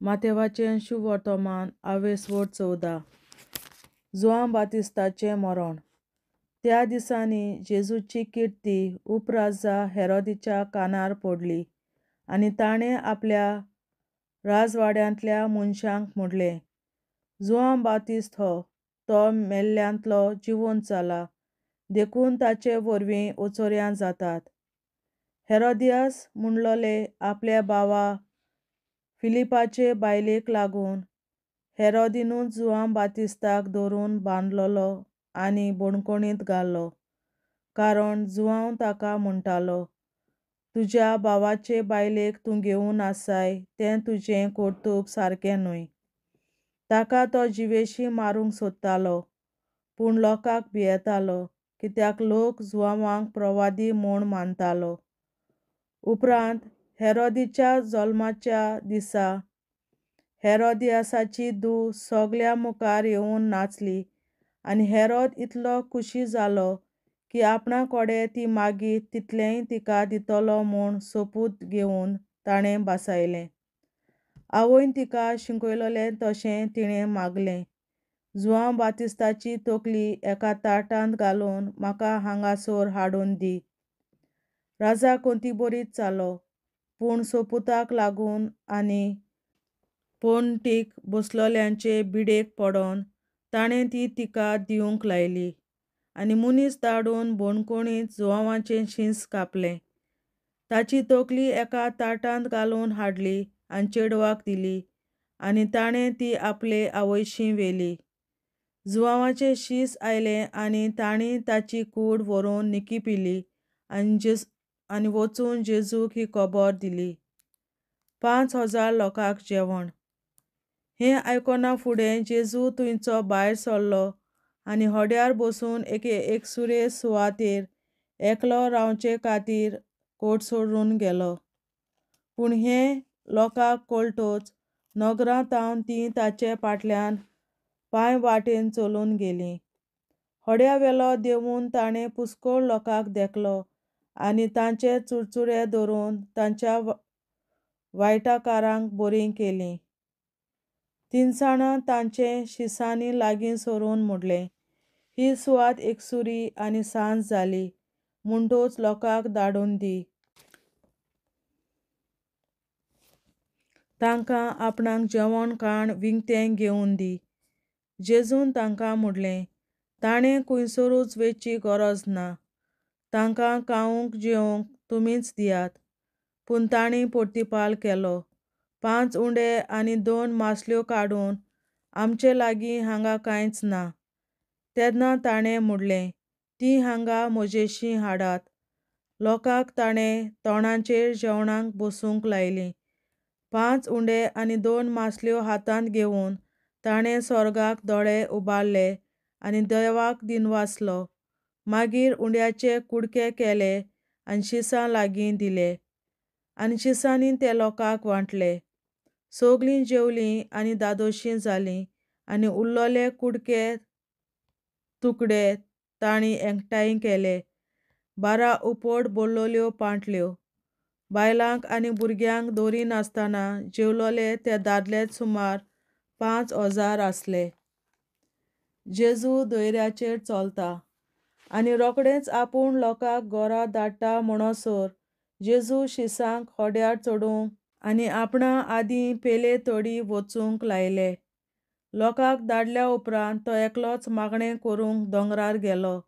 माथेवाचें शुभ वर्तमान आवेसवड 14 जुआं बातिस्ताचें मरण. त्या दिसांनी जेजूची किर्ती उपराजा हेरोदीच्या कानार पडली आनी ताणें आपल्या राजवाड्यांतल्या मनशांक म्हणलें, जुआं बातिस्त हो तो मेल्ल्यांतलो जिवंत जाला, देखून ताचे वरवीं ओचोऱ्यां जातात. हेरोदियास म्हणलोले आपल्या भावा फिलिपाचे बायलेक लागून हेरोदीनूच जुआं बातिस्ताक धरून बांदलोलो आनी बोणकुणींत घालो, कारण जुआंव ताका म्हणटालो, तुज्या भावाचे बायलेक तूं घेवन आसाय तें तुजें कर्तूब सारकें न्हय. ताका तो जिवेशी मारूंक सोदतालो, पूण लोकांक भियेतालो, कित्याक लोक जुआंवाक प्रवादी म्हूण मानतालो. उपरांत हेरोदीच्या जल्माच्या दिसा हेरोदियासाची धूव सगल्या मुखार येवन नाचली आनी हेरोद इतलो खुशी जालो की आपणा कडेन ती मागीत तितलेंय तिका दितलो म्हूण सोपूत घेवन ताणें बसयलें. आवयन तिका शिकयलोलें तशें तिणें मागलें, जुआं बातिस्ताची तकली एका ताटांत घालून म्हाका हांगासर हाडून दी. राजा कोंती बरीच जालो, पूण सोपुताक लागून आनी पोंटीक बसलोल्यांचे बिडेक पडोन ताणें ती तिका दिवंक लायली. आनी मनीस धाडून बोणकुणींत जुआंवाचें शींस कापलें. ताची तकली एका ताटांत घालून हाडली आनी चेडवाक दिली, आनी ताणें ती आपले आवयशी व्हेली. जुआंवाचें शीस आयलें आनी तांणी ताची कूड व्हरून निकिपिली आनी वचून जेजूक ही खबर दिली. 5,000 लोकांक जेवण. हें आयकना फुडें जेजू थंयचो भायर सरलो आनी होड्यार बसून एके एकसुरे सुवातेर एकलो रावचे खातीर कोट सोडून गेलो. पूण हें लोकांक कळटच नगरांतावन तीं ताचे फाटल्यान पांय वाटेन चलून गेलीं. होड्यावेलो देंवून ताणें पुस्कळ लोकांक देखलो आनी तांचे चुरचुरे धरून तांच्या वायटाकारांक बरीं केलीं. तिनसाणां तांचे शिसांनी लागीं सरून म्हणलें, ही सुवात एकसुरी आनी सांज जाली, म्हणटूच लोकांक धाडून दी. तांकां आपणाक जेवण खाण विकतें घेवन दी. जेजून तांकां म्हणलें, ताणें खंयसरूच वचची गरज ना. तांकां खावंक जेवंक तुमीच दियात. पूण तांणी प्रतिपाल केलो, 5 उंडे आनी 2 मासल्यो काडून आमचे लागीं हांगा कांयच ना. तेन्ना ताणें म्हणलें, तीं हांगा म्हजेशी हाडात. लोकांक ताणें तोंडाचेर जेवणाक बसूंक लायलीं. 5 उंडे आनी 2 मासल्यो हातांत घेवन ताणें स्वर्गाक दोळे उबारले आनी देवाक दिनवासलो. मागीर उंड्याचे कुडके केले आनी शिसां लागीं दिले. आनी शिसांनी ते लोकांक वांटले. सगळीं जेवलीं आनी धादोशीं जालीं आनी उरलोले कुडके तुकडे तांणी एकठांय केले. 12 उपट भरलोल्यो पांटल्यो. बायलांक आनी भुरग्यांक धरिनासतना जेवलोले ते दादलेच सुमार 5,000 आसले. जेजू दर्याचेर चलता. आनी रोखडेंच आपूण लोकांक घरा धाडटा म्हणसर जेजू शिसांक होड्यार चडूंक आनी आपणा आदीं पेले तडी वचूंक लायले. लोकांक धाडल्या उपरांत तो एकलोच मागणें करूंक दोंगरार गेलो.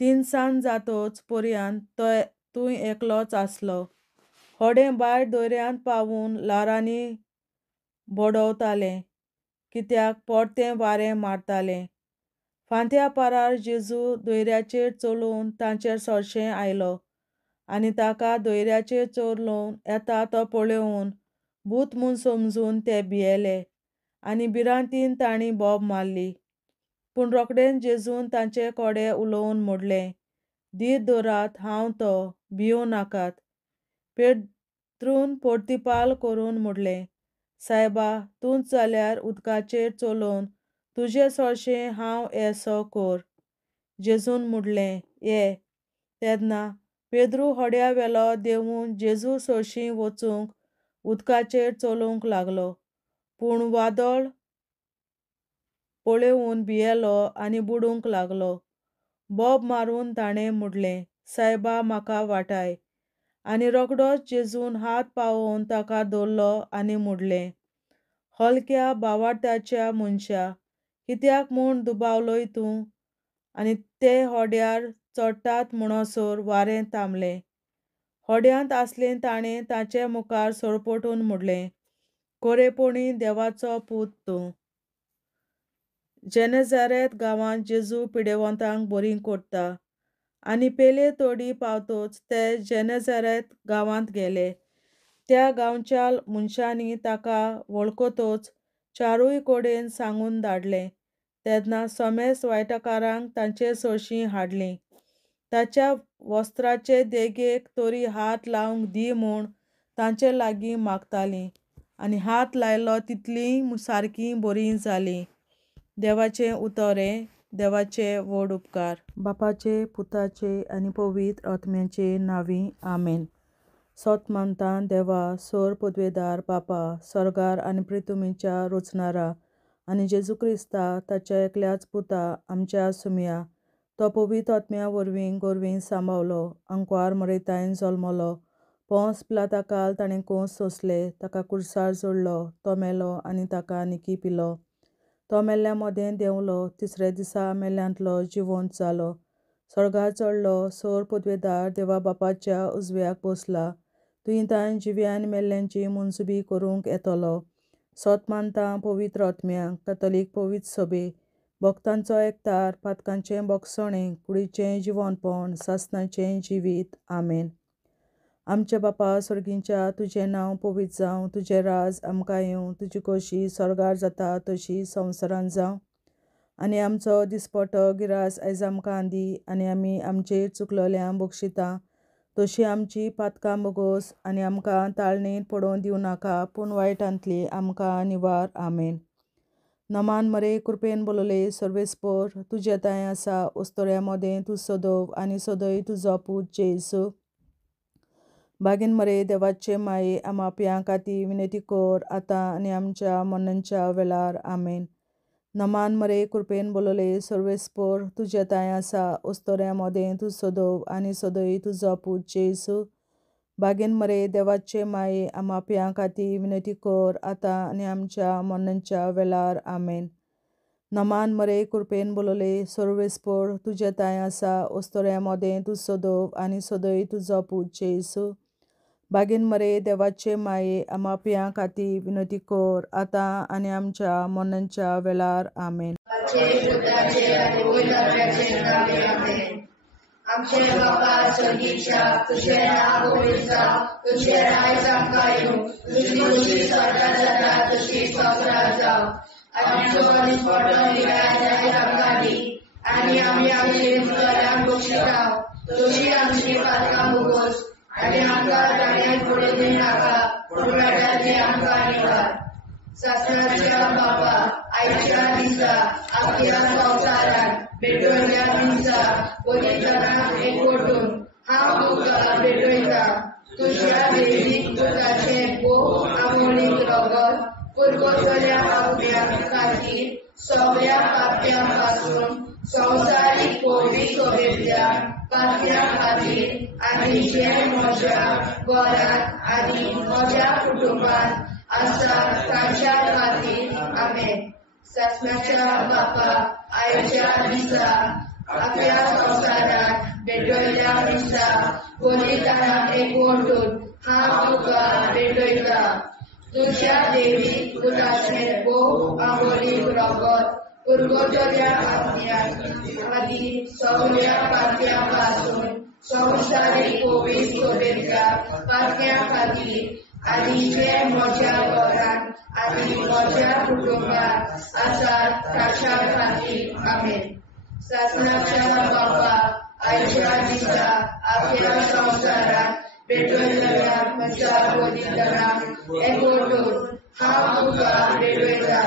3 सांज जातच पर्यंत तो थंय एकलोच आसलो. होडें भायर दर्यांत पावून ल्हारांनी बडोवतालें, कित्याक परतें वारें मारतालें. फांत्या पारार जेजू दर्याचेर चलून तांचेर चडशें आयलो आनी ताका दर्याचेर चलून येता तो पळोवन भूत म्हूण समजून ते भियेले आनी भिरांतीन तांणी बोब मारली. पूण रोखडेंच जेजून तांचे कडेन उलोवन म्हणलें, धीर धरात, हांव तो, भियो नाकात. पेद्रून प्रतिपाल करून म्हणलें, सायबा, तूंच जाल्यार उदकाचेर चलोवन तुजें चडशें हांव येसो कर. जेजून म्हणलें, ये. तेन्ना पेद्रू होड्यावेलो देंवून जेजू चडशीं वचूंक उदकाचेर चलूंक लागलो. पूण वादळ पळेवून भियेलो आनी बुडूंक लागलो. बोब मारून ताणें म्हणलें, सायबा, म्हाका वाटाय. आनी रोखडोच जेजून हात पावोवन ताका धरलो आनी म्हणलें, हलक्या भावार्थाच्या मनशा, कित्याक म्हूण दुबावलोय तूं? आनी ते होड्यार चडटात म्हणसर वारें थांबलें. होड्यांत आसले ताणें ताचे मुखार सरपटून म्हणलें, खरेपणी देवाचो पूत तूं. जेनेझारेत गांवांत जेजू पिडेवंतांक बरीं करता. आनी पेले तोडी पावतच ते जेनेझारेत गांवांत गेले. त्या गांवच्या मनशांनी ताका वळखतच चारूय कडेन सांगून धाडलें. तेन्ना सोमेस वायटकारांक तांचे सळशीं हाडलीं. ताच्या वस्त्राचे देगेक तरी हात लावंक दी म्हूण तांचे लागीं मागतालीं. आनी हात लायलो तितलीं सारकीं बरीं जालीं. देवाचें उतोरें. देवाचे व्हड उपकार. बापाचे, पुताचे आनी पवित्र आत्म्याचे नांवीं. आमेन. सोत मानता देवा, सर पदवेदार बापा, स्वर्गार आनी पृथ्वीच्या रचणारा, आनी जेजू क्रिस्ता ताच्या एकल्याच पुता आमच्या सुमया, तो पवित्र आत्म्या वरवीं गोरवीं सांबावलो, अंकवार मरयतायन जल्मलो, पोंस पिलाताकाल ताणें कोंस सोंसले, ताका कुर्सार जोडलो, तो मेलो आनी ताका निकी पिलो. तो मेल्ल्या मोदें देंवलो, तिसऱ्या दिसा मेल्ल्यांतलो जिवंत जालो, स्वर्गार चडलो, सर पदवेदार देवा बापाच्या उजव्याक बसला, तुयें जिव्या आनी मेल्ल्यांची मनसुबी करूंक येतलो. सोत मानता पवित्र आत्म्यांक, कॅथोलीक पवित्र सभे, भक्तांचो एकठार, पातकांचें बोगसणें, कुडीचें जिवंतपण, सासणाचें जिवीत. आमेन. आमचे बापा स्वर्गींच्या, तुजें नांव पवित्र जावं, तुजें राज आमकां येवं, तुजी खोशी स्वर्गार जाता तशी संवसारांत जावं. आनी आमचो दिसपट्टो गिरास आयज आमकां दी, आनी आमी आमचेर चुकलोल्यांक बक्षिता तशी आमची पातकां बोगोस, आनी आमकां ताळणेंत पडोवन दिवं नाका, पूण वायटांतली आमकां निवार. आमेन. नमान मरे, कृपेन बोलोले, सर्वेस्पर, तुजे ताय आसा, उस्तोऱ्या मोदें तूं सदव, आनी सदय तुजो पूत जेसू. बागीन मरे, देवाचे माये, आमाप्यां खातीर विनंती कर, आतां आनी आमच्या मरणाच्या वेळार. आमेन. नमान मरे, कृपेन बोलोले, सर्वेस्पर, तुजे ताय आसा, उस्तोऱ्या मोदें तूं सदव, आनी सदय तुजो पूत जेसू. बागीन मरे, देवाचे माये, आमाप्यां खातीर विनंती कर, आतां आनी आमच्या मरणाच्या वेळार. आमेन. नमान मरे, कृपेन बोलोले, सर्वेस्पर, तुजे ताय आसा, उस्तोऱ्या मोदें तूं सदव, आनी सदय तुजो पूत जेसू. बागीन मरे, देवाचे माये, आमाप्यां खातीर विनंती कर, आतां आनी आमच्या मरणाच्या वेळार. आमेन. आमचे बापा स्वर्गीच्या, तुझें नांव पवित्र जावं, तुझें राज आमकां येवं, तुजी खुशी स्वर्गार जाता तशी संवसारांत जावं. आनी आमचो दिसपट्टो गिरास आयज आमकां दी, आनी आमी आमचे चुकलोल्यांक बक्षिता तशी आमची पातकां बोगोस, आनी आमकां ताळ्यांत पडोवन दिवं नाका, पूण वायटांतली आमकां निवार. सासणाच्या बापा, आयच्या दिसा आमच्या संवसारांत भेटवयल्या दिसा पवित्रांक एकवटून हांव तुका भेटयता. तुज्या देवीक पुताचें भोव आमोणीक रगत पुरगोतल्या आत्म्या खातीर सगळ्या पाप्यां पासून संवसारीक पवित्र सभेंतल्या पाप्यां खातीर, आनी जे म्हज्या घरांत आनी म्हज्या कुटुंबांत आसा तांच्या खातीर. आमेन. सासणाच्या बापा, आयच्या दिसा आपल्या संवसारांत भेटवयल्या दिसा पवित्रांक एकवटून हांव तुका भेटयता. तुज्या देवीक पुताचें भोव आमोणीक रगत पुरगोतल्या आत्म्या खातीर सगळ्या पाप्यां पासून संवसारीक पवित्र सभेंतल्या पाप्यां खातीर, आनी जे म्हज्या घरांत आनी म्हज्या कुटुंबांत आसा तांच्या खातीर. आमेन. सासणाच्या बापा, आयच्या दिसा आपल्या संवसारांत भेटवयल्या म्हज्या पवित्रांक एकवटून हांव तुका भेटयता.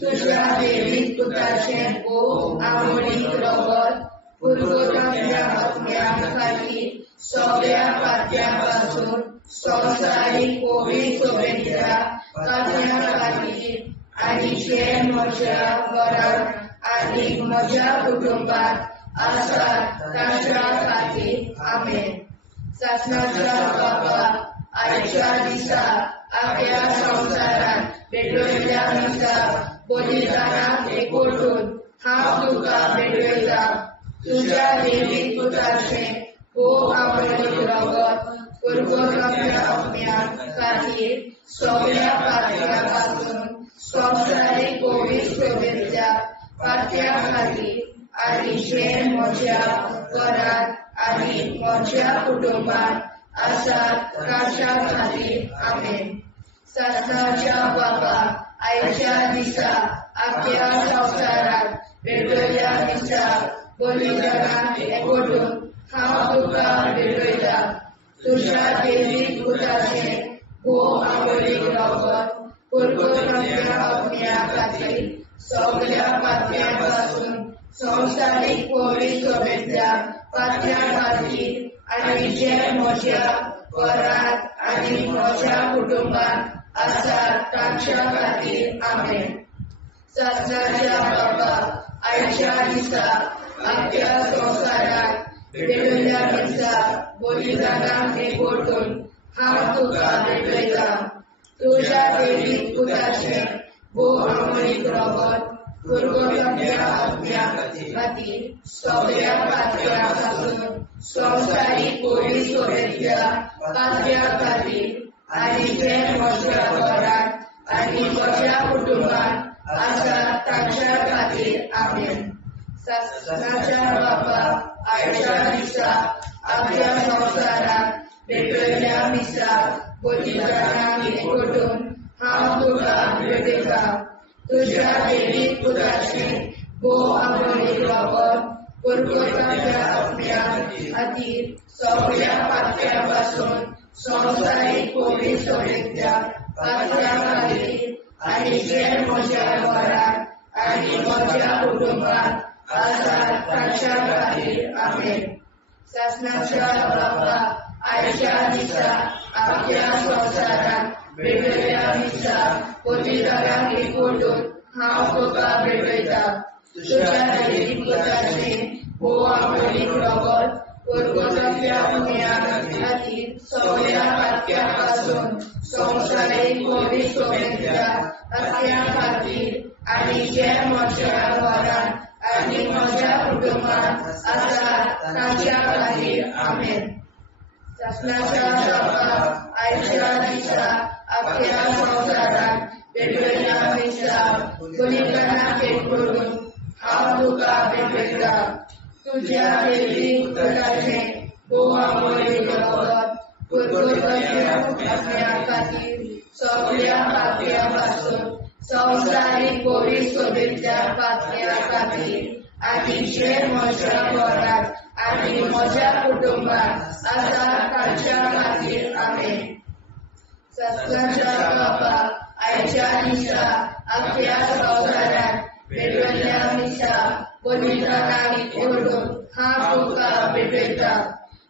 तुज्या देवीक पुताचें भोव आमोणीक रगत पुरगोतल्या आत्म्या खातीर सगळ्या पाप्यां पासून संवसारीक पवित्र शुभेच्छा पात्या खातीर आनी जे म्हज्या घरांत आनी म्हज्या कुटुंबात आसात तांच्या खातीर आमेन. शासनाच्या बाबा आयच्या दिसा आख्या संवसारांत भेटयल्या दिसा बलिदानाक एकवटून हांव तुका भेटयता. तुज्या देवीक पुताचें खूब आवडीक रगत पुरगोवप्या आपल्या खातीर सगळ्या पात्या पासून संवसारीक पवित्र शुभेच्छा पात्या खातीर आनी जे म्हज्या घरांत आनी म्हज्या कुटुंबात आसात तांच्या खातीर आमेन. शासनाच्या बाबा आयच्या दिसा आख्या संवसारांत भेटयल्या दिसा बलिदानाक एकवटून हांव तुका भेटयता. तुज्या देवीक पुताचें खूब आवडीक रगत पुरगोवप्या आपल्या खातीर सगळ्या पात्या पासून संवसारीक पवित्र शुभेच्छा पात्या खातीर आनी जे म्हज्या घरांत आनी म्हज्या कुटुंबात आसात तांच्या खातीर आमेन. शासनाच्या बाबा आयच्या दिसा आख्या संवसारांत भेटयल्या दिसा बलिदानाक एकवटून हांव तुका भेटयता. तुज्या देवीक पुताचें खूब आवडीक रगत पुरगोवप्या आपल्या खातीर सगळ्या पात्या पासून संवसारीक पवित्र शुभेच्छा पात्या खातीर आनी जे म्हज्या घरांत आनी म्हज्या कुटुंबात आसात तांच्या खातीर आमेन. शासनाच्या बाबा आयच्या दिसा आख्या संवसारांत भेटयल्या दिसा बलिदानाक एकवटून हांव तुका भेटयता. तुज्या देवीक पुताचें खूब आवडीक रगत पुरगोवप्या आपल्या खातीर सगळ्या पात्या पासून संवसारीक पवित्र शुभेच्छा पात्या खातीर आनी जे म्हज्या घरांत आनी म्हज्या कुटुंबात आसात तांच्या खातीर आमेन. शासनाच्या बाबा आयच्या दिसा आख्या संवसारांत भेटयल्या दिसा बलिदानाक एकवटून हांव तुका भेटयता. तुज्या देवीक पुताचें खूब आवडीक रगत पुरगोवप्या आपल्या खातीर सगळ्या पात्या पासून संवसारीक पवित्र शुभेच्छा पात्या खातीर आनी जे म्हज्या घरांत आनी म्हज्या कुटुंबात आसात तांच्या खातीर आमेन. शासनाच्या बाबा आयच्या दिसा आख्या संवसारांत भेटयल्या दिसा बलिदानाक एकवटून हांव तुका भेटयता. तुज्या देवीक पुताचें खूब आवडीक रगत पुरगोवप्या आपल्या खातीर सगळ्या पात्या पासून संवसारीक पवित्र शुभेच्छा पात्या खातीर आनी जे म्हज्या घरांत आनी म्हज्या कुटुंबात आसात तांच्या खातीर आमेन. शासनाच्या बाबा आयच्या दिसा आख्या संवसारांत भेटयल्या दिसा बलिदानाक एकवटून हांव तुका भेटयता.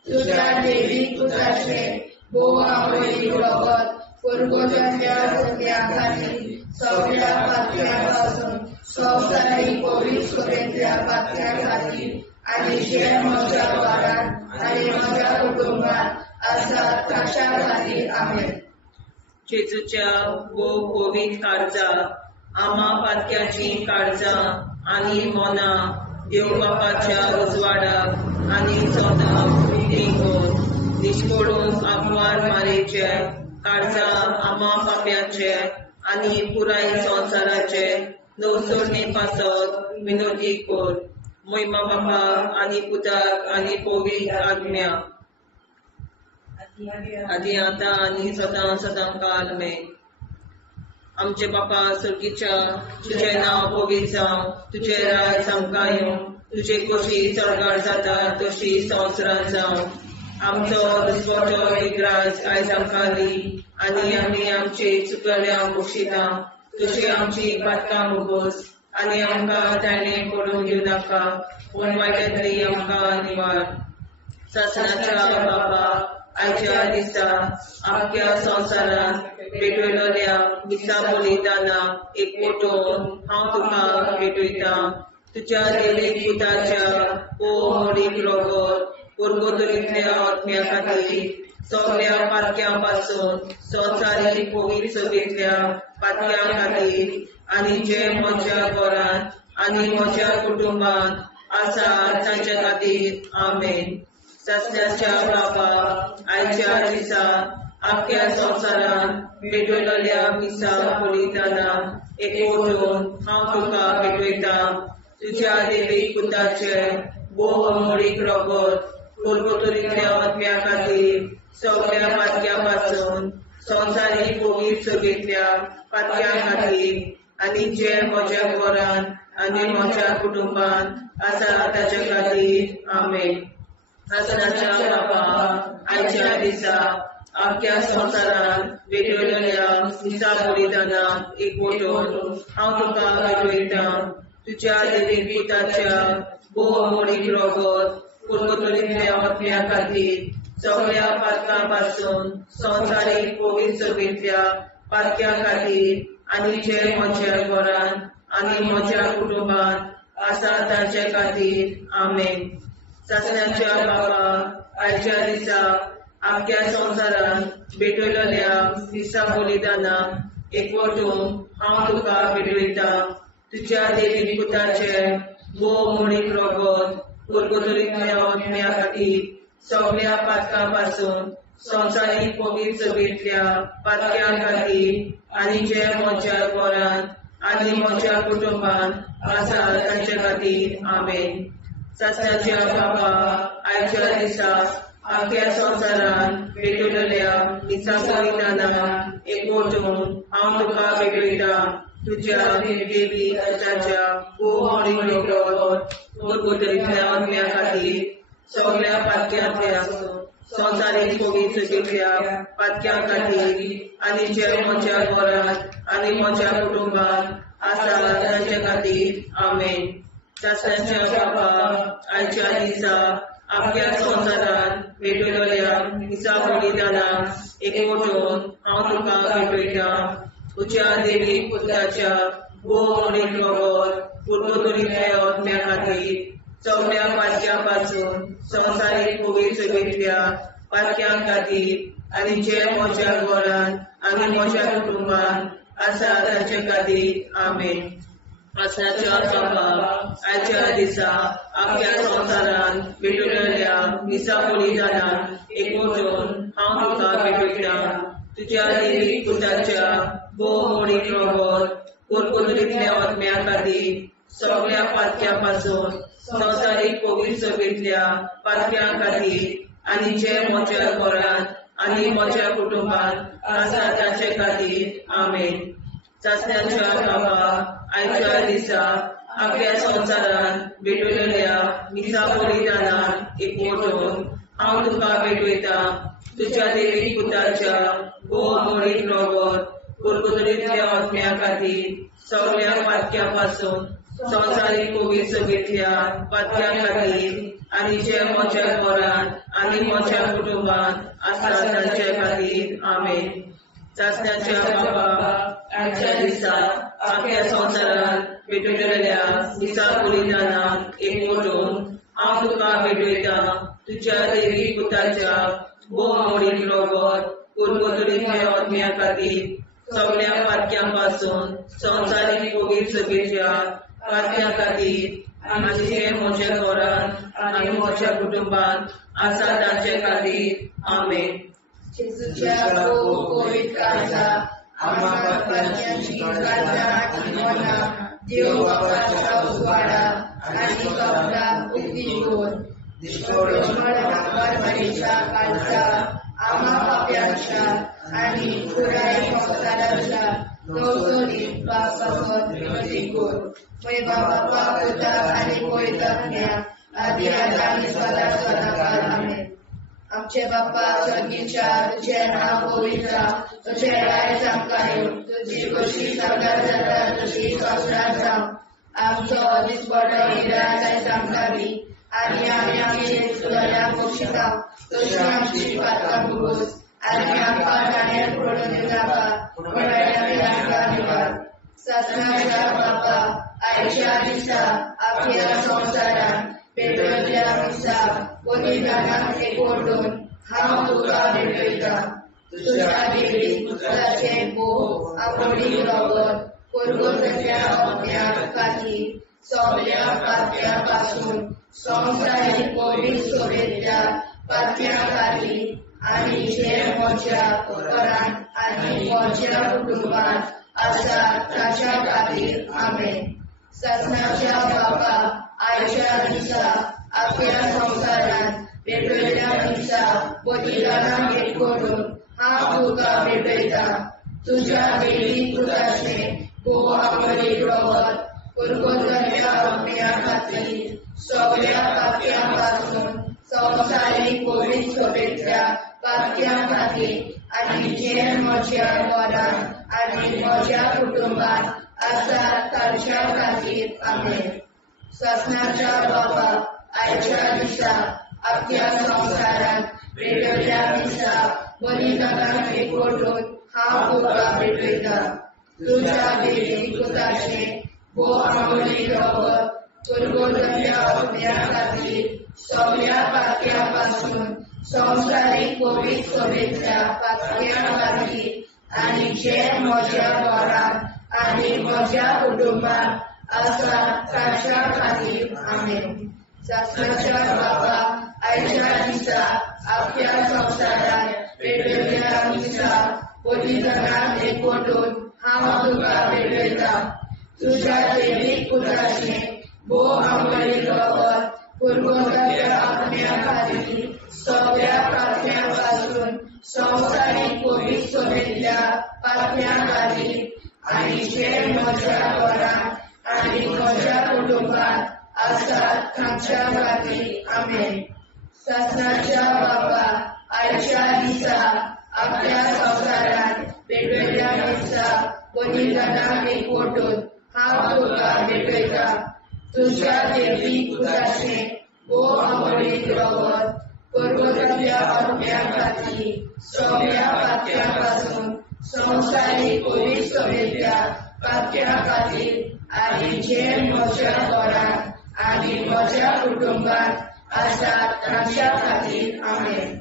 तुज्या देवीक पुताचें खूब आवडीक रगत पुरगोवप्या आपल्या खातीर सगळ्या पात्या पासून संवसारीक पवित्र शुभेच्छा पात्या खातीर आनी जे म्हज्या घरांत आनी म्हज्या कुटुंबात आसात तांच्या खातीर आमेन. जेजूच्या पवित्र काळजा आम्हा पातक्याची काळजां आनी मोना देव बापाच्या उजवाडाक आनी सोदाक विधेयक निश्कोडून आग्वार मारेचे काळजां आम्हा पाप्याचे आनी पुराय संवसाराचे नवसोडणे पासत विनोदी कोर. महिमा बापा आनी पुताक आनी पवित्र आज्ञा आदी आतां आनी सदां सदां काल मे. आमचे बापा सर्गीच्या तुझे नाव पवित्र जावं, तुझे राज आमकां येवं, तुझे कशी चडगाड जाता तशी संवसारांत जावं. आमचो दिसवटो एक राज आयज आमकां दी आनी आमी आमचे चुकल्यांक बक्षिता. तुझे आमची पातकां मुगोस आनी आमकां ताणें पडून दिवं नाका, पूण वायटांतली आमकां निवार. शासनाच्या बापा आयच्या दिसा आख्या संवसारान भेटयलोल्या मिसा बलिदाना एकवटून हांव तुका भेटयता तुज्या देवीक पुताच्या मोडीक रगत पुर्गोतरींतल्या आत्म्या खातीर सगळ्या पातक्यां पासून संवसारीक पवित्र सभेंतल्या पातक्यां खातीर आनी जे म्हज्या घरांत आनी म्हज्या कुटुंबान आसा तांच्या खातीर आमेन. सस्याच्या बाबा आयच्या दिसा आख्या संवसारान भेटयलोल्या मिसा बलिदाना एकवटून हांव तुका भेटयता तुज्या देवीक पुताचे मोडीक रगत पुर्गोतरींतल्या आत्म्या खातीर सगळ्या पातक्यां पासून संवसारीक पवित्र सभेंतल्या पातक्यां खातीर आनी जे म्हज्या घरांत आनी म्हज्या कुटुंबान आसा ताच्या खातीर आमेन. आसनाच्या बाबा आयच्या दिसा आख्या संवसारान भेटयलोल्या मिसा बलिदाना एकवटून हांव तुका भेटयता तुज्या देवीक पुताच्या मोडीक रगत पुर्गोतरींतल्या आत्म्या खातीर सगळ्या पातकां पासून संवसारीक पवित्र सभेंतल्या पातक्यां खातीर आनी जे म्हज्या घरांत आनी म्हज्या कुटुंबान आसा तांचे खातीर आमेन. सस्याच्या बाबा आयच्या दिसा आख्या संवसारान भेटयलोल्या मिसा बलिदाना एकवटून हांव तुका भेटयता तुज्या देवीक पुताचे मोडीक रगत पुर्गोतरींतल्या आत्म्या खातीर सगळ्या पातकां पासून संवसारीक पवित्र सभेंतल्या पातक्यां खातीर आनी जे म्हज्या घरांत आनी म्हज्या कुटुंबान आसा तांचे खातीर आमेन. सस्याच्या बाबा आयच्या दिसा आख्या संवसारान भेटयलोल्या मिसा बलिदाना एकवटून हांव तुका भेटयता तुज्या देवीक पुताच्या मोडीक रगत पुर्गोतरींतल्या आत्म्या खातीर सगळ्या पातक्यांतल्या संवसारीक पवित्र सभेंतल्या पातक्यां खातीर आनी जे म्हज्या घरांत आनी म्हज्या कुटुंबान आसा तांचे खातीर आमेन. सस्याच्या बाबा आयच्या दिसा आख्या संवसारान भेटयलोल्या मिसा बलिदाना एकवटून हांव तुका भेटयता तुज्या देवीक पुताच्या मोडीक रगत पुर्गोतरींतल्या आत्म्या खातीर सगळ्या पातक्यां पासून संवसारीक पवित्र सभेंतल्या पातक्यां खातीर आनी जे म्हज्या घरांत आनी म्हज्या कुटुंबान आसा तांचे खातीर आमेन. आसनाच्या बाबा आयच्या दिसा आख्या संवसारान भेटयलोल्या मिसा बलिदाना एकवटून हांव तुका भेटयता तुज्या देवीक पुताच्या मोडीक रगत पुर्गोतरींतल्या आत्म्या खातीर सगळ्या पातक्यां पासून संवसारीक पवित्र सभेंतल्या पातक्यां खातीर आनी जे म्हज्या घरांत आनी म्हज्या कुटुंबान आसा तांचे खातीर आमेन. सस्याच्या बाबा आयच्या दिसा आख्या संवसारान भेटयलोल्या मिसा बलिदाना एकवटून हांव तुका भेटयता तुज्या देवीक पुताच्या मोडीक रगत पुर्गोतरींतल्या आत्म्या खातीर सगळ्या पातक्यां पासून संवसारीक पवित्र सभेंतल्या पातक्यां खातीर आनी जे म्हज्या घरांत आनी म्हज्या कुटुंबान आसा तांचे खातीर आमेन. सस्याच्या बाबा आयच्या दिसा आख्या संवसारान भेटयलोल्या मिसा बलिदाना एकवटून हांव तुका भेटयता तुज्या देवीक पुताच्या मोडीक रगत पुर्गोतरींतल्या आत्म्या खातीर सगळ्या पातक्यां पासून संवसारीक पवित्र सभेंतल्या पातक्यां खातीर आनी जे म्हज्या घरांत आनी म्हज्या कुटुंबान आसा तांचे खातीर आमेन. जेजूच्या पवित्र काळजा आम्हा पातक्यांची काळजा आनी मना देव बापाच्या उजवाडा आनी कपडा उगीच दोर परमेच्या काळजा आम्हा पाप्यांच्या आनी पुराय संसाराच्या नवसोनीत पापावर विनंती कर. पै बाबा पुता आनी पवित्रात्म्या आदी आनी सदा सदाकाळ आमेन. आमचे बाप्पा स्वर्गीच्या तुझे नाव पवित्र तुझे राय जावं तुझी कशी सगळ्यात जाता तशी संसारात जावं. आमचो दिसपडो निराय जाय आमकां दी आनी आमी आमचे सुदारण्याक बक्षिता तशी आमची पातळां भोगोस आनी आमकां दाण्यार पडून नाका ससनाच्या बापा आयच्या दिसा आपल्या संवसारान पेटयल्ल्या दिसा बलिदानाक एकवटून हांव तुका भेटयता तुज्या देवी पुत्राचे भोव आवडी रगत पुरगोतल्या अज्ञान खातीर सगळ्या पात्या पासून संवसारीक पवित्र सोबेच्या पात्या खातीर आनी जे म्हज्या घरांत आनी म्हज्या कुटुंबांत आसा ताच्या खातीर आमेन. ससनाच्या बापा आयच्या दिसा आपल्या संवसारान भेटयल्ल्या दिसा बलिदानाक एकवटून हांव तुका भेटयता तुज्या देवी पुत्राचे भोव आवडी रगत पुरगोतल्या अज्ञा खातीर सगळ्या पात्या पासून संवसारीक पवित्र सोबेच्या पात्या खातीर आनी जे म्हज्या घरांत आनी म्हज्या कुटुंबांत आसा ताच्या खातीर आमेन. ससनाच्या बापा आयच्या दिसा आपल्या संवसारान भेटयल्ल्या दिसा बलिदानाक एकवटून हांव तुका भेटयता तुज्या देवी पुत्राचे भोव आवडी रगत पुरगोतल्या अज्ञा खातीर सगळ्या पात्या पासून संवसारीक पवित्र सोबेच्या पात्या खातीर आनी जे म्हज्या घरांत आनी म्हज्या कुटुंबांत आसा ताच्या खातीर आमेन. ससनाच्या बापा आयच्या दिसा आपल्या संवसारान भेटयल्ल्या दिसा बलिदानाक एकवटून हांव तुका भेटयता तुज्या देवी पुत्राचे भोव आवडी रगत पुरगोतल्या अज्ञा खातीर सगळ्या पात्या पासून संवसारीक पवित्र सोबेच्या पात्या खातीर आनी जे म्हज्या घरांत आनी म्हज्या कुटुंबांत आसा ताच्या खातीर आमेन. ससनाच्या बापा आयच्या दिसा आपल्या संवसारान भेटयल्ल्या दिसा बलिदानाक एकवटून हांव तुका भेटयता तुज्या देवी पुत्राचे भोव आवडी रगत पुरगोतल्या अज्ञा खातीर सगळ्या पात्या पासून संवसारीक पवित्र सोबेच्या पात्या खातीर आनी जे म्हज्या घरांत आनी म्हज्या कुटुंबांत आसा ताच्या खातीर आमेन.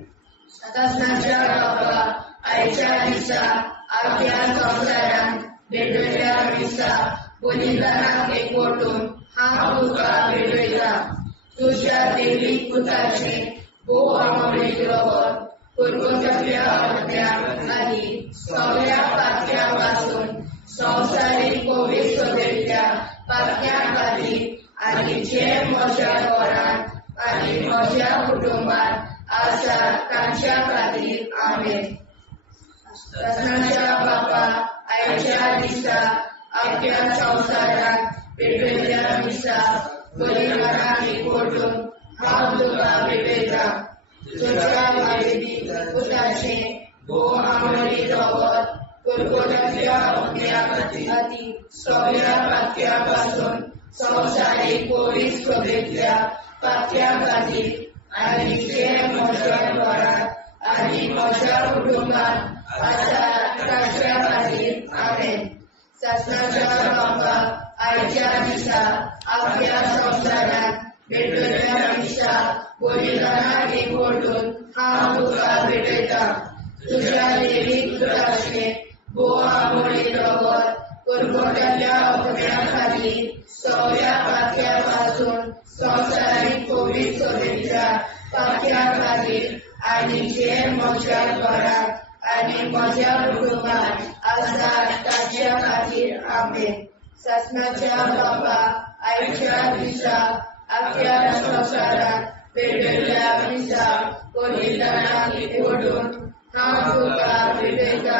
ससनाच्या बापा आयच्या दिसा आपल्या संवसारान भेटयल्ल्या दिसा बलिदानाक एकवटून हांव तुका भेटयता तुज्या देवी पुत्राचे भोव आवडी रगत पुरगोतल्या अज्ञा खातीर सगळ्या पात्या पासून संवसारीक पवित्र सोबेच्या पात्या खातीर आनी जे म्हज्या घरांत आनी म्हज्या कुटुंबांत आसा ताच्या खातीर आमेन. ससनाच्या बापा आयच्या दिसा आपल्या संवसारान भेटयल्ल्या दिसा बलिदानाक एकवटून हांव तुका भेटयता तुज्या देवी पुत्राचे भोव आवडी रगत पुरगोतल्या अज्ञा खातीर सगळ्या पात्या पासून संवसारीक पवित्र सोबेच्या पात्या खातीर आनी जे म्हज्या घरांत आनी म्हज्या कुटुंबांत आसा ताच्या खातीर आमेन. ससनाच्या बापा आयच्या दिसा आपल्या संवसारान भेटयल्ल्या दिसा बलिदानाक एकवटून हांव तुका भेटयता तुज्या देवी पुत्राचे भोव आवडी रगत पुरगोतल्या अज्ञा खातीर सगळ्या पात्या पासून संवसारीक पवित्र सोबेच्या पात्या खातीर आनी जे म्हज्या घरांत आनी म्हज्या कुटुंबांत आसा ताच्या खातीर आमेन. ससनाच्या बापा आयच्या दिसा आपल्या संवसारान भेटयल्ल्या दिसा बलिदानाक एकवटून हांव तुका भेटयता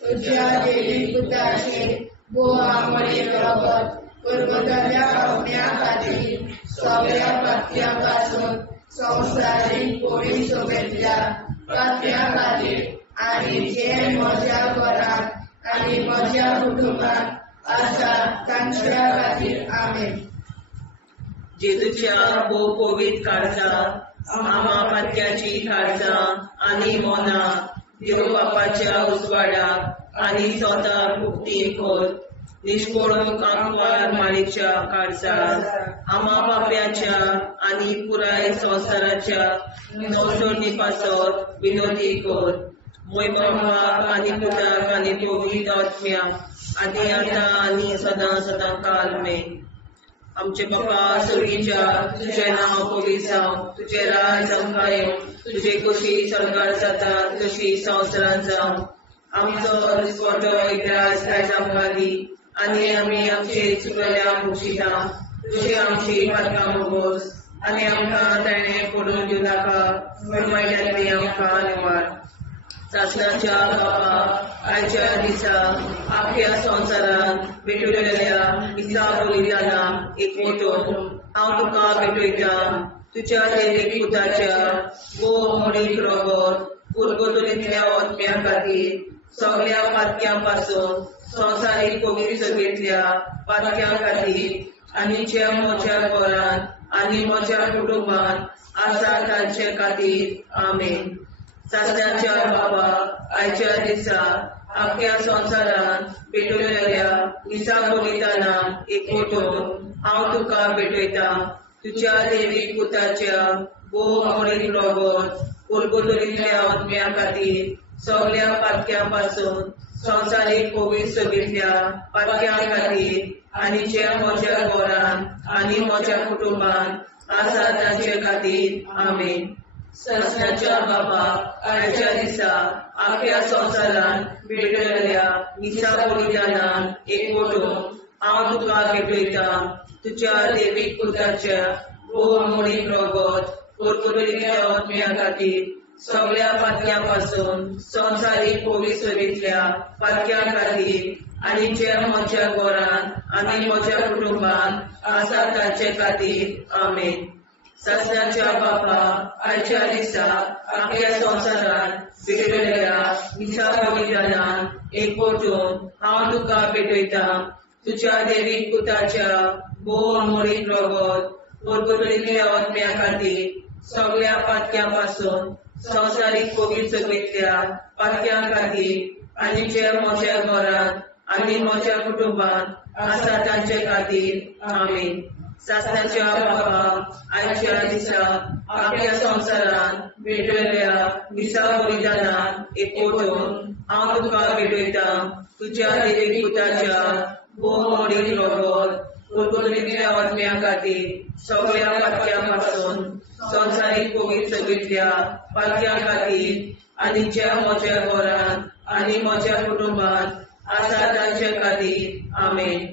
तुज्या देवी पुत्राचे भोव आवडी रगत पुरगोतल्या अज्ञा खातीर सगळ्या पात्या पासून संवसारीक पवित्र सोबेच्या पात्या खातीर आनी जे म्हज्या घरांत आनी म्हज्या कुटुंबांत आसा तांच्या खातीर आमेन. जेजूच्या भोव पवित्र काळजा आमा पातक्याची काळजा आनी मोना देव बापाच्या उजवाडाक आनी स्वता मुक्ती खोल निष्पळून आंकवार माळेच्या काळजार आमा बाप्याच्या आनी पुराय संवसाराच्या संसोडणी पासत विनोदी कोर मोय बापाक आनी पुताक आनी पवित्र आत्म्याक आदी आतां आनी सदां सदां काल मे आमचे बापा सर्गीच्या तुझे नाव पवित्र जावं तुझे राज आमकां येवं तुझे कशी सरकार जाता तशी संवसारांत जावं आमचो दिसपटो एकदांच आयज आमकां दी आनी आमी आमचे चुकल्याक मुक्षिता तुझे आमची पातकां मोगोस आनी आमकां ताणें पडून दिवं नाका वायट्यांतली आमकां निवाड सासणाच्या बापा आयच्या दिसा आख्या संवसारांत भेटलेल्या दिसा बलिदानाक एकवटून हांव तुका भेटयता तुज्या देवीक पुताच्या भोव मोडीक रगत पुर्गोतलींतल्या आत्म्या खातीर सगळ्या पातक्यां पासून संवसारीक पवित्र सभेंतल्या पातक्यां खातीर आनी जे म्हज्या घरांत आनी म्हज्या कुटुंबांत आसा तांचे खातीर आमेन सासण्याच्या बाबा आयच्या दिसा आख्या संवसारांत भेटलेल्या दिसा बलिदानाक एकवटून हांव तुका भेटयता तुज्या देवीक पुताच्या भोव मोडीक रगत पुर्गोतलींतल्या आत्म्या खातीर सगळ्या पातक्यां पासून संवसारीक पवित्र सभेंतल्या पातक्यां खातीर आनी जे म्हज्या घरांत आनी म्हज्या कुटुंबांत आसा तांचे खातीर आमेन सासण्याच्या बाबा आयच्या दिसा आख्या संवसारांत भेटलेल्या दिसा बलिदानाक एकवटून हांव तुका भेटयता तुज्या देवीक पुताच्या भोव मोडीक रगत पुर्गोतलींतल्या आत्म्या खातीर सगळ्या पातक्यां पासून संवसारीक पवित्र सभेंतल्या पातक्यां खातीर आनी जे म्हज्या घरांत आनी म्हज्या कुटुंबांत आसा तांचे खातीर आमेन सासण्याच्या बापा आयच्या दिसा आख्या संवसारांत भेटलेल्या दिसा बलिदानाक एकवटून हांव तुका भेटयता तुज्या देवीक पुताच्या भोव मोडीक रगत पुर्गोतलींतल्या आत्म्या खातीर सगळ्या पातक्यां पासून संवसारीक पवित्र सभेंतल्या पातक्यां खातीर आनी जे म्हज्या घरांत आनी म्हज्या कुटुंबांत आसा तांचे खातीर आमेन सासण्याच्या बाबा आयच्या दिसा आख्या संवसारांत भेटलेल्या दिसा बलिदानाक एकवटून हांव तुका भेटयता तुज्या देवीक पुताच्या भोव मोडीक रगत पुर्गोतलींतल्या आत्म्या खातीर सगळ्या पातक्यां पासून संवसारीक पवित्र सभेंतल्या पातक्यां खातीर आनी ज्या म्हज्या घरांत आनी म्हज्या कुटुंबांत आसा तांचे खातीर आमेन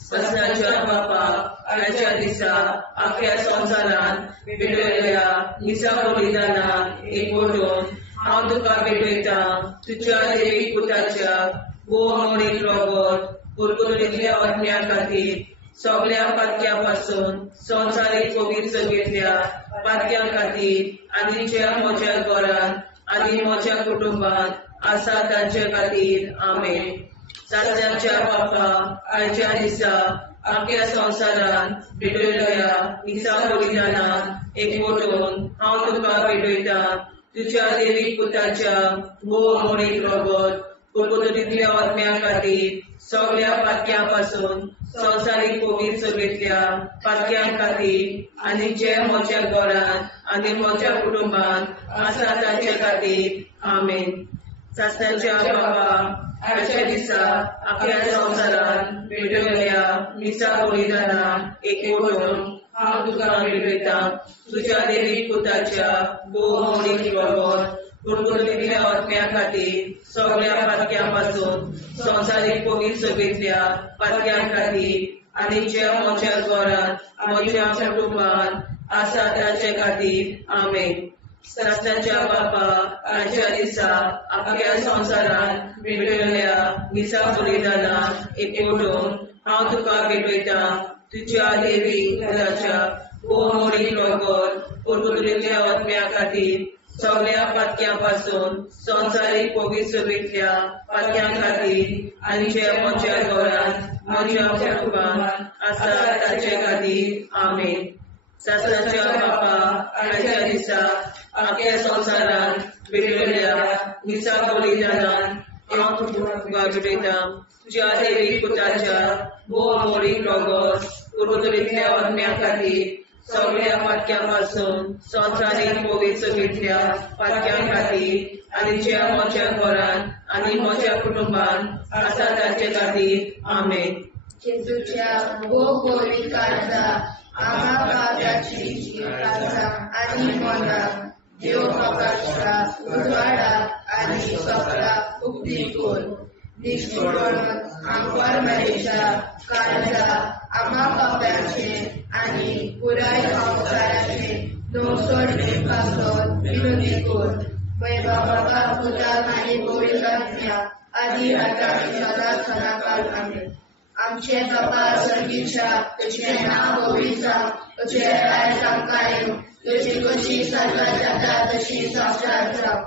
सासण्याच्या बापा आयच्या दिसा आख्या संवसारांत भेटलेल्या दिसा बलिदानाक एकवटून हांव तुका भेटयता तुज्या देवीक पुताच्या भोव मोडीक रगत पुर्गोतलींतल्या आत्म्या खातीर सगळ्या पातक्यां पासून संवसारीक पवित्र सभेंतल्या पातक्यां खातीर आनी जे म्हज्या घरांत आनी म्हज्या कुटुंबांत आसा तांचे खातीर आमेन सासण्याच्या बापा आयच्या दिसा आख्या संवसारांत भेटलेल्या दिसा बलिदानाक एकवटून हांव तुका भेटयता तुज्या देवीक पुताच्या भोव मोडीक रगत पुर्गोतलींतल्या आत्म्या खातीर सगळ्या पातक्यां पासून संवसारीक पवित्र सभेंतल्या पातक्यां खातीर आनी जे म्हज्या घरांत आनी म्हज्या कुटुंबांत आसा तांचे खातीर आमेन सासण्याच्या बाबा आयच्या दिसा आख्या संवसारांत भेटलेल्या दिसा बलिदानाक एकवटून हांव तुका भेटयता तुज्या देवीक पुताच्या भोव मोडीक रगत पुर्गोतलींतल्या आत्म्या खातीर सगळ्या पातक्यां पासून संवसारीक पवित्र सभेंतल्या पातक्यां खातीर आनी जे म्हज्या घरांत म्हज्या कुटुंबांत आसा तांचे खातीर आमेन सासण्याच्या बापा आयच्या दिसा आख्या संवसारांत भेटलेल्या दिसा बलिदानाक एकवटून हांव तुका भेटयता तुज्या देवीक पुताच्या भोव मोडीक रगत पुर्गोतलींतल्या आत्म्या खातीर सगळ्या पातक्यां पासून संवसारीक पवित्र सभेंतल्या पातक्यां खातीर आनी जे म्हज्या घरांत म्हज्या कुटुंबांत आसा तांचे खातीर आमेन शासनाच्या बापा आयच्या दिसा आख्या संवसारान भेटलेल्या निसा बलिदानान हांव तुका भेटयता तुज्या दैवीक पुताच्या मोरीक रगत पुर्वतरेंतल्या अग्न्या खातीर सगळ्या पातक्यां पासून संवसारीक पवित्रतेंतल्या पातक्यां खातीर आनी ज्या म्हज्या घरान आनी म्हज्या कुटुंबान आसा ताचे खातीर आमेन. जेजूच्या गोगोली काळजा आम्हा पाप्याची काळजा आनी मनाक देव प्रकाशा उजवाडा आनी सपला उक्ती कोर निष्ठुरण आमकां मेळच्या काळजा आम्हा पाप्याचे आनी पुराय संवसाराचे नवसोडणे पासत विनोदी कोर. बाबा तुझ्या आनी गोविंदाज्ञा आदी आतां सदा सदाकाळ आमेन. आमचे बाबा सर्गीच्या तुझे नाव पवित्र जावं, तुझे राय आमकां तुझी कशी सगळ्या जाता तशी संवसार जावं.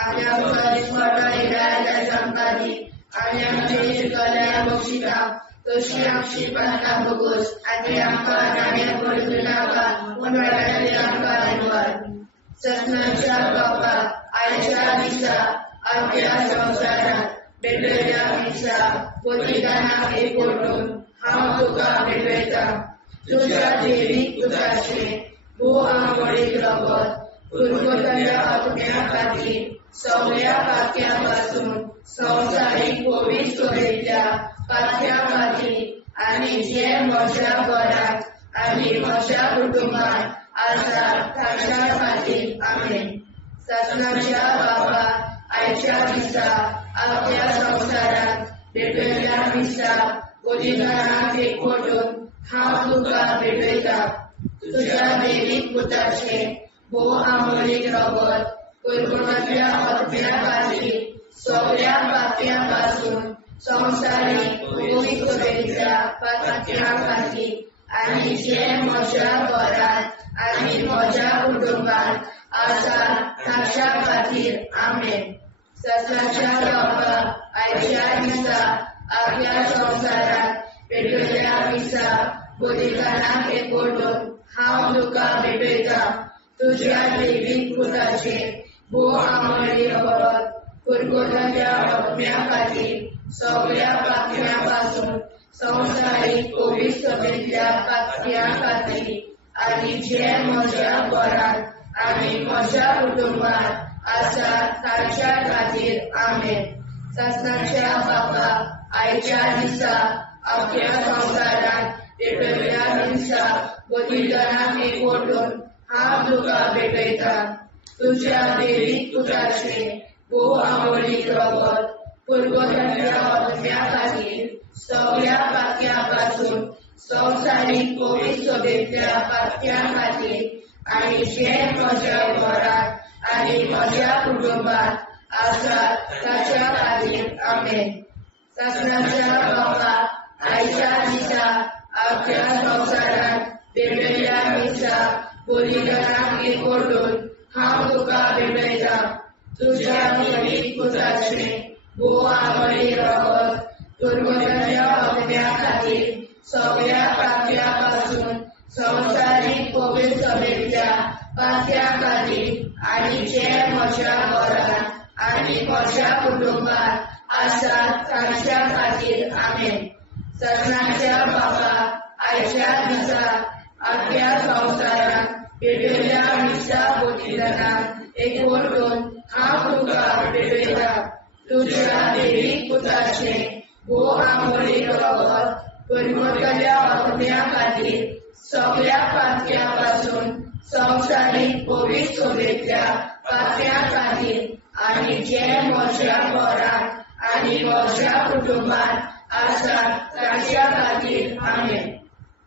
आनी आमकां दिसपट्टा इराय आमकां दी आनी आमचे शिकल्या बक्षिता तशी आमची प्रार्थना भोगोस आनी आमकां नाणे पडूं नाका पूण वाड्यातली आमकां निवार. सत्नाच्या बापा आयच्या दिसा आमच्या संवसारात भेटलेल्या दिसा बलिदानाक एकवटून हांव तुका भेटयता तुज्या दैवीक पुताचे आंबोळीक रगत पुर्वतल्या अग्न्या खातीर सगळ्या पातक्यां पासून संवसारीक पवित्रतेंतल्या पातक्यां खातीर आनी जे म्हज्या घरांत आनी म्हज्या कुटुंबान आसा ताच्या खातीर आमेन. सत्नाच्या बापा आयच्या दिसा आख्या संवसारात भेटलेल्या दिसा बलिदानाक एकवटून हांव तुका भेटयता तुज्या दैवीक पुताचे आंबोळीक रगत पुर्वतल्या अग्न्या खातीर सगळ्या पातक्यां पासून संवसारीक पवित्रतेंतल्या पातक्यां खातीर आनी जे म्हज्या घरांत आनी म्हज्या कुटुंबान आसा ताच्या खातीर आमेन. सत्नाच्या बापा आयच्या दिसा आख्या संवसारात भेटलेल्या दिसा बलिदानाक एकवटून हांव तुका भेटयता तुज्या दैवीक पुताचे आंबोळीक रगत पुर्वतल्या अग्न्या खातीर सगळ्या पातक्यां पासून संवसारीक पवित्रतेंतल्या पातक्यां खातीर आनी जे म्हज्या घरांत आनी म्हज्या कुटुंबान आसा ताच्या खातीर आमेन. सत्नाच्या बापा आयच्या दिसा आख्या संवसारात भेटलेल्या दिसा बलिदानाक एकवटून हांव तुका भेटयता तुज्या दैवीक पुताचे आंबोळीक रगत पुर्वतल्या अग्न्या खातीर सगळ्या पातक्यां पासून संवसारीक पवित्रतेंतल्या पातक्यां खातीर आनी जे म्हज्या घरांत आनी म्हज्या कुटुंबान आसा ताच्या खातीर आमेन. सत्नाच्या बापा आयच्या दिसा आख्या संवसारात भेटलेल्या दिसा बलिदानाक एकवटून हांव तुका भेटयता तुज्या दैवीक पुताचे आंबोळीक रगत पुर्वतल्या अग्न्या खातीर सगळ्या पातक्यां पासून संवसारीक पवित्रतेंतल्या पातक्यां खातीर आनी जे म्हज्या घरांत आनी म्हज्या कुटुंबान आसा ताच्या खातीर आमेन. सत्नाच्या बापा आयच्या दिसा आख्या संवसारात भेटलेल्या दिसा बलिदानाक एकवटून हांव तुका भेटयता तुज्या दैवीक पुताचे आंबोळीक रगत पुर्वतल्या अग्न्या खातीर सगळ्या पातक्यां पासून संवसारीक पवित्रतेंतल्या पातक्यां खातीर आनी जे म्हज्या घरांत आनी म्हज्या कुटुंबान आसा ताच्या खातीर आमेन.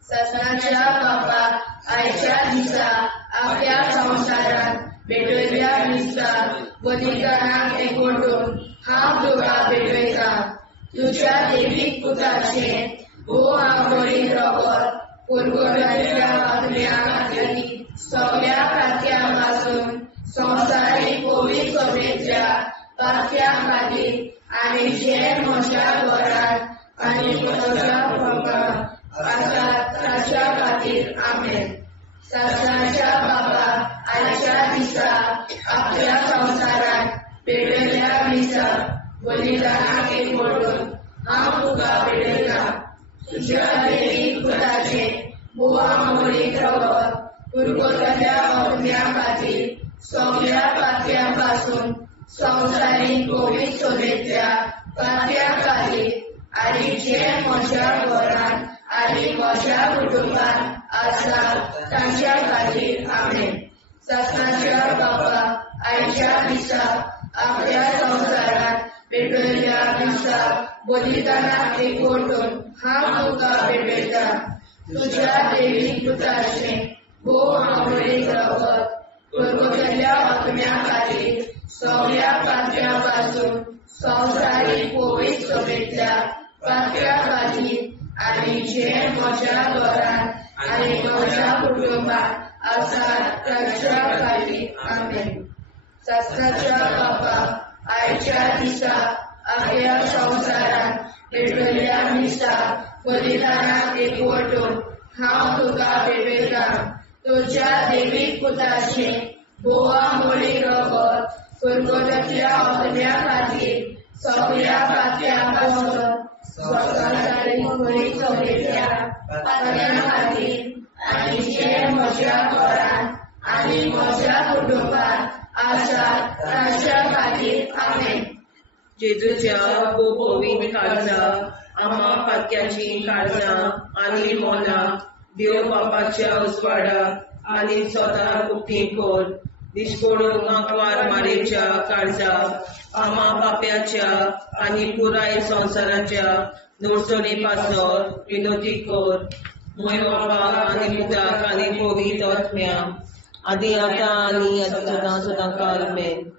सत्नाच्या बापा आयच्या दिसा आख्या संवसारात भेटलेल्या दिसा बलिदानाक एकवटून हांव तुका भेटयता तुज्या दैवीक पुताचे आंबोळीक रगत पुर्वतल्या अग्न्या खातीर सगळ्या पातक्यां पासून संवसारीक पवित्रतेंतल्या पातक्यां खातीर आनी जे म्हज्या घरांत आनी म्हज्या कुटुंबान आसा ताच्या खातीर आमेन. तुझ्या दैवीक पुताचे बोवा मोडीत रगत पुरगोतल्या अग्न्या खातीर सगळ्या पातळ्यांपासून संवसारीक कोवीड सोबेतल्या पातळ्या खातीर आनी जे म्हज्या घरांत आनी म्हज्या कुटुंबांत आसा तांच्या खातीर आमेन. सत्नाच्या बापा आयच्या दिसा आपल्या संवसारांत पेटयल्ल्या दिसा बलिदानाक एकवटून हांव तुका पेटयता. तुझ्या दैवीक पुताचे भोव आमोणीक रगत पुरगोतल्या अग्न्या खातीर सगळ्या पातळ्यांपासून संवसारीक कोवीड सोबेतल्या पातळ्या खातीर आनी जे म्हज्या घरांत आनी म्हज्या कुटुंबांत आसा तांच्या खातीर आमेन. सत्नाच्या बापा आयच्या दिसा आपल्या संवसारांत पेटयल्ल्या दिसा बलिदानाक एकवटून हांव तुका पेटयता. तुझ्या दैवीक पुताचे बोवा मोडीक रगत पुरगोतल्या अग्न्या खातीर सगळ्या पातळ्यांपासून संवसारीक कोवीड सोबेतल्या पातळ्या खातीर आनी जे म्हज्या घरांत आनी म्हज्या कुटुंबांत आसा तांच्या खातीर आमेन. जेजूच्या पवित्र काळजा आम्हा पातक्याची काळजा आनी मोला देव बापाच्या उजवाडाक आनी स्वता कुटी कोर दिसपडून आंकवार मारेच्या काळजा आम्हा पाप्याच्या आनी पुराय संवसाराच्या नोडचणी पासर विनोदी कोर. मोय बापाक आनी पुताक आनी पवित्र आत्म्या आदी आतां आनी सदां सदां काल आमेन.